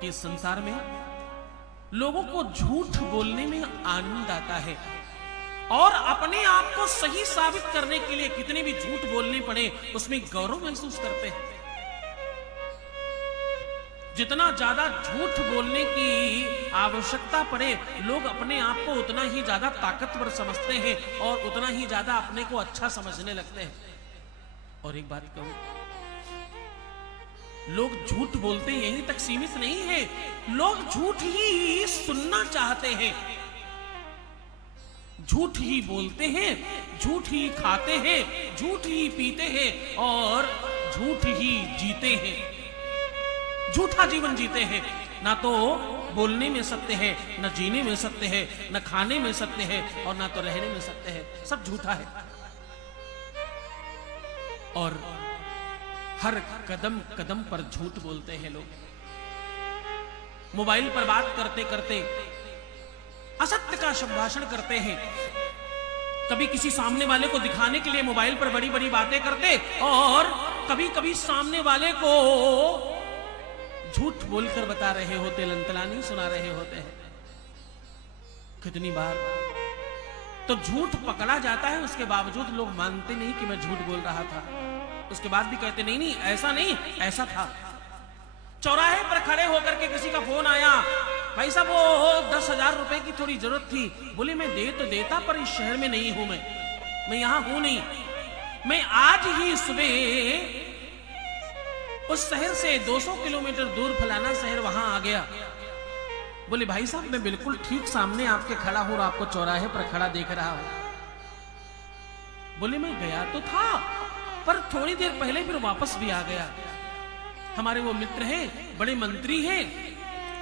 कि इस संसार में लोगों को झूठ बोलने में आनंद आता है और अपने आप को सही साबित करने के लिए कितने भी झूठ बोलने पड़े उसमें गौरव महसूस करते हैं। जितना ज्यादा झूठ बोलने की आवश्यकता पड़े लोग अपने आप को उतना ही ज्यादा ताकतवर समझते हैं और उतना ही ज्यादा अपने को अच्छा समझने लगते हैं। और एक बात कहूं, लोग झूठ बोलते यहीं तक सीमित नहीं है, लोग झूठ ही सुनना चाहते हैं, झूठ ही बोलते हैं, झूठ ही खाते हैं, झूठ ही पीते हैं और झूठ ही जीते हैं। झूठा जीवन जीते हैं। ना तो बोलने में सत्य है, ना जीने में सत्य है, ना खाने में सत्य है और ना तो रहने में सत्य है। सब झूठा है और हर कदम कदम पर झूठ बोलते हैं लोग। मोबाइल पर बात करते करते असत्य का संभाषण करते हैं। कभी किसी सामने वाले को दिखाने के लिए मोबाइल पर बड़ी बड़ी बातें करते और कभी कभी सामने वाले को झूठ बोलकर बता रहे होते, लंतलानी सुना रहे होते हैं। कितनी बार तो झूठ पकड़ा जाता है, उसके बावजूद लोग मानते नहीं कि मैं झूठ बोल रहा था। उसके बाद भी कहते नहीं नहीं ऐसा नहीं, ऐसा था। चौराहे पर खड़े होकर के किसी का फोन आया, भाई साहब वो 10,000 रुपए की थोड़ी जरूरत थी। बोले मैं दे तो देता पर इस शहर में नहीं हूं, मैं यहां हूं नहीं। मैं आज ही सुबह उस शहर से 200 किलोमीटर दूर फलाना शहर वहां आ गया। बोले भाई साहब मैं बिल्कुल ठीक सामने आपके खड़ा हूं और आपको चौराहे पर खड़ा देख रहा हूं। बोले मैं गया तो था पर थोड़ी देर पहले फिर वापस भी आ गया। हमारे वो मित्र हैं, बड़े मंत्री हैं,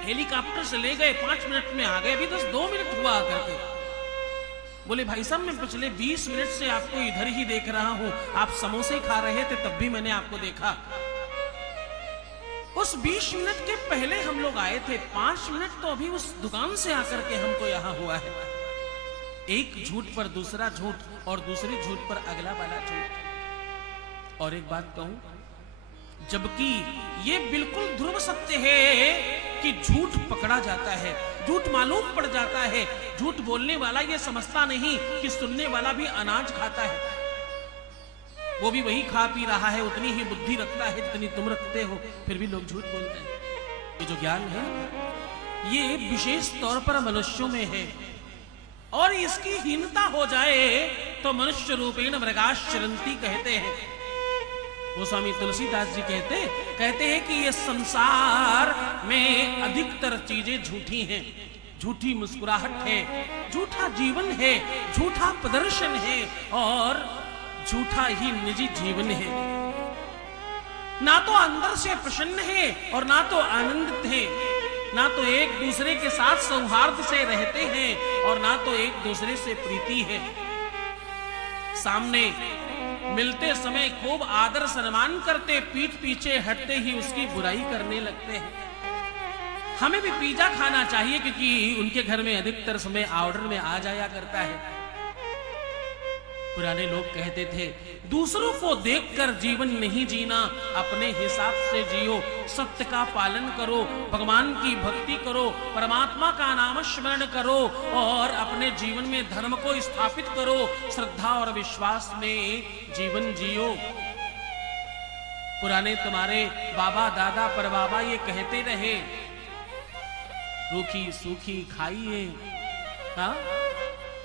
हेलीकॉप्टर से ले गए, 5 मिनट में आ गए, अभी 2 मिनट हुआ आकर के। बोले भाई साहब मैं पिछले 20 मिनट से आपको इधर ही देख रहा हूं, आप समोसे खा रहे थे तब भी मैंने आपको देखा। उस 20 मिनट के पहले हम लोग आए थे, 5 मिनट तो अभी उस दुकान से आकर के हमको यहां हुआ है। एक झूठ पर दूसरा झूठ और दूसरे झूठ पर अगला वाला झूठ। और एक बात कहूं, जबकि ये बिल्कुल ध्रुव सत्य है कि झूठ पकड़ा जाता है, झूठ मालूम पड़ जाता है। झूठ बोलने वाला ये समझता नहीं कि सुनने वाला भी अनाज खाता है, वो भी वही खा पी रहा है, उतनी ही बुद्धि रखता है जितनी तुम रखते हो, फिर भी लोग झूठ बोलते हैं। ये जो ज्ञान है ये विशेष तौर पर मनुष्यों में है और इसकी हीनता हो जाए तो मनुष्य रूपेण मृगाश्चरन्ति कहते हैं। वो स्वामी तुलसीदास जी कहते हैं कि ये संसार में अधिकतर चीजें झूठी हैं। झूठी मुस्कुराहट है, झूठा जीवन है, झूठा प्रदर्शन है और झूठा ही निजी जीवन है। ना तो अंदर से प्रसन्न है और ना तो आनंदित है, ना तो एक दूसरे के साथ सौहार्द से रहते हैं और ना तो एक दूसरे से प्रीति है। सामने मिलते समय खूब आदर सम्मान करते, पीठ पीछे हटते ही उसकी बुराई करने लगते हैं। हमें भी पिज्जा खाना चाहिए क्योंकि उनके घर में अधिकतर समय ऑर्डर में आ जाया करता है। पुराने लोग कहते थे दूसरों को देखकर जीवन नहीं जीना, अपने हिसाब से जियो, सत्य का पालन करो, भगवान की भक्ति करो, परमात्मा का नाम स्मरण करो और अपने जीवन में धर्म को स्थापित करो, श्रद्धा और विश्वास में जीवन जियो। पुराने तुम्हारे बाबा दादा परबाबा ये कहते रहे, रूखी सूखी खाइए, हाँ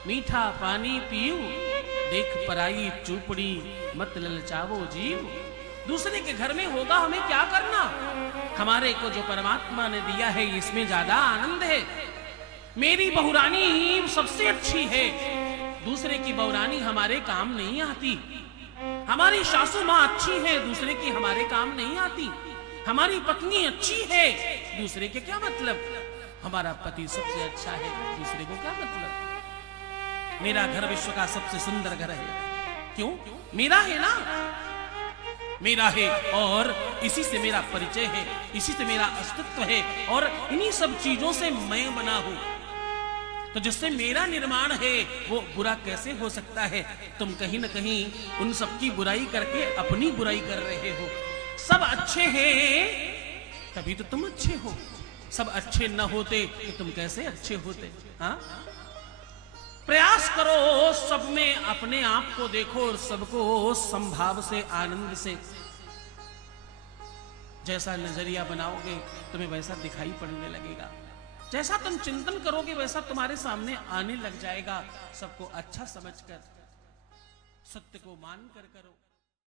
मीठा पानी पियो, देख पराई चूपड़ी मत ललचावो जीव। दूसरे के घर में होगा हमें क्या करना, हमारे को जो परमात्मा ने दिया है इसमें ज्यादा आनंद है। मेरी बहुरानी ही सबसे अच्छी है, दूसरे की बहुरानी हमारे काम नहीं आती। हमारी सासू माँ अच्छी है, दूसरे की हमारे काम नहीं आती। हमारी पत्नी अच्छी है, दूसरे के क्या मतलब। हमारा पति सबसे अच्छा है, दूसरे को क्या मतलब। मेरा घर विश्व का सबसे सुंदर घर है, क्यों? मेरा है ना, मेरा है और इसी से मेरा परिचय है, इसी से मेरा अस्तित्व है और इन्हीं सब चीजों से मैं बना हूं। तो जिससे मेरा निर्माण है वो बुरा कैसे हो सकता है। तुम कहीं ना कहीं उन सबकी बुराई करके अपनी बुराई कर रहे हो। सब अच्छे हैं तभी तो तुम अच्छे हो, सब अच्छे न होते तो तुम कैसे अच्छे होते? हाँ, प्रयास करो, सब में अपने आप को देखो और सबको संभाव से, आनंद से, जैसा नजरिया बनाओगे तुम्हें वैसा दिखाई पड़ने लगेगा। जैसा तुम चिंतन करोगे वैसा तुम्हारे सामने आने लग जाएगा। सबको अच्छा समझकर, सत्य को मानकर करो।